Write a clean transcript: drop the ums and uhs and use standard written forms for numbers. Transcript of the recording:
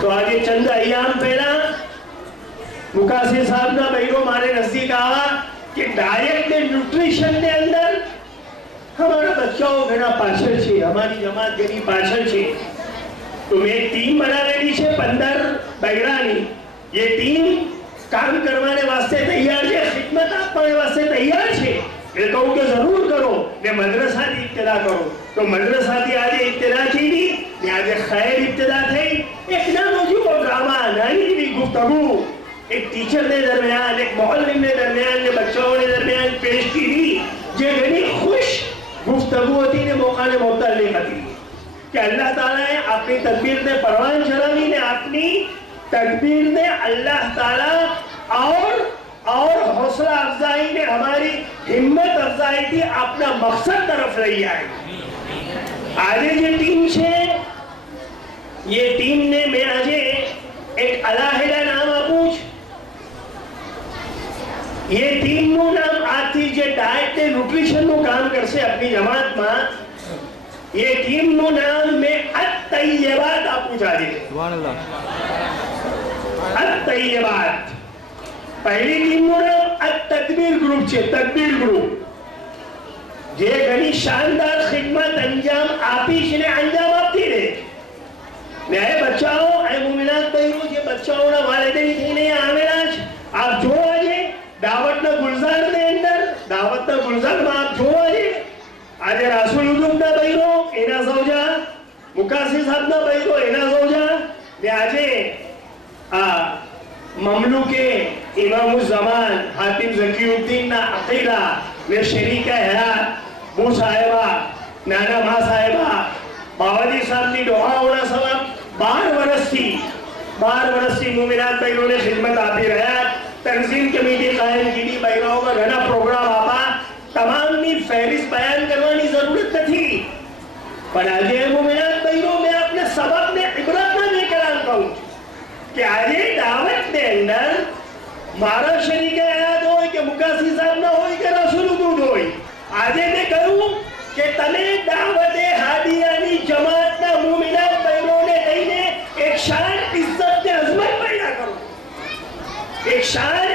तो आज चंद अयाम पहला मुकासी साहब ना बहनों मारे नजदीक आवा कि डायट ने न्यूट्रिशन ने अंदर हमारा बच्चाओं घना पाछળ છે हमारी जमात ઘણી पाछળ છે तो मैं टीम बनावेली છે 15 બૈરાની ये टीम काम करवाने वास्ते तैयार है खिदमत आपने वास्ते तैयार है मैं कहूं कि जरूर करो ने मदरसा की इब्तिदा करो तो मदरसा की आज इब्तिदा की ने आज खैर इब्तिदा થઈ एक नानोजी को ड्रामा नानी की गुफ्तगू एक टीचर ने दरमियान एक मौलवी ने दरमियान ने बच्चों ने दरमियान पेश की जे घनी खुश गुफ्तगू थी ने मौका ने मुतल्लिक थी कि अल्लाह ताला ने अपनी तदबीर ने परवान चढ़ावी ने अपनी तदबीर ने अल्लाह ताला और हौसला अफजाई ने हमारी हिम्मत अफजाई थी अपना मकसद तरफ लई आई आज ये टीम छे ये टीम ने मैं आज एक अलाहिदा नाम आपू ये टीम નું નામ આથી જે ડાયટ ને ન્યુટ્રિશન નું કામ કરશે આપની જમાત માં ये टीम નું નામ મે અત-તૈયબાત આપું ચાલે સુભાનઅલ્લાહ અત-તૈયબાત પહેલી ટીમ નું નામ અત-તદબીર ગ્રુપ છે તદબીર ગ્રુપ જે ઘણી શાનદાર ખિદમત અંજામ આપી છે ને અંજામ આપતી રહે ને એ બચ્ચાઓ એ મુમિનાત બહેનો જે બચ્ચાઓના વાલિदैन થઈને આવેલા છે આપ જો આજે દાવતના ગુલઝાર ને અંદર દાવતના ગુલઝારમાં આપ જોવા છે આજે રાસુલ ઉદુમના બહેનો એના સૌજા મુકાસી સાહેબના બહેનો એના સૌજા ને આજે આ મમલુકે ઇમામુઝ્ઝમાન હાતિમ ઝકીઉદ્દીનના અકીલા ને શરીકે હયાત બુ સાહેબા નાના મા સાહેબા બાવાજી સાહેબની દુઆઓના સવાબ 12 વર્ષથી મુમિનાત બહેનોને ખિદમત આપી રહ્યા तंजीम कमेटी कायम की बहनों का घना प्रोग्राम आपा तमाम की फहरिस्त बयान करने की जरूरत नहीं पर आज मुमिनात बहनों में अपने सबक ने इबरत में लेकर आता हूं कि आज दावत के अंदर मारा शरीक याद हो कि मुकासी साहब ना हो कि रसूल दूध हो आज मैं कहूं कि तने दावत हादियानी जमात ना मुमिनात बहनों ने लईने एक शान इज्जत ने अजमत पैदा करो एक शान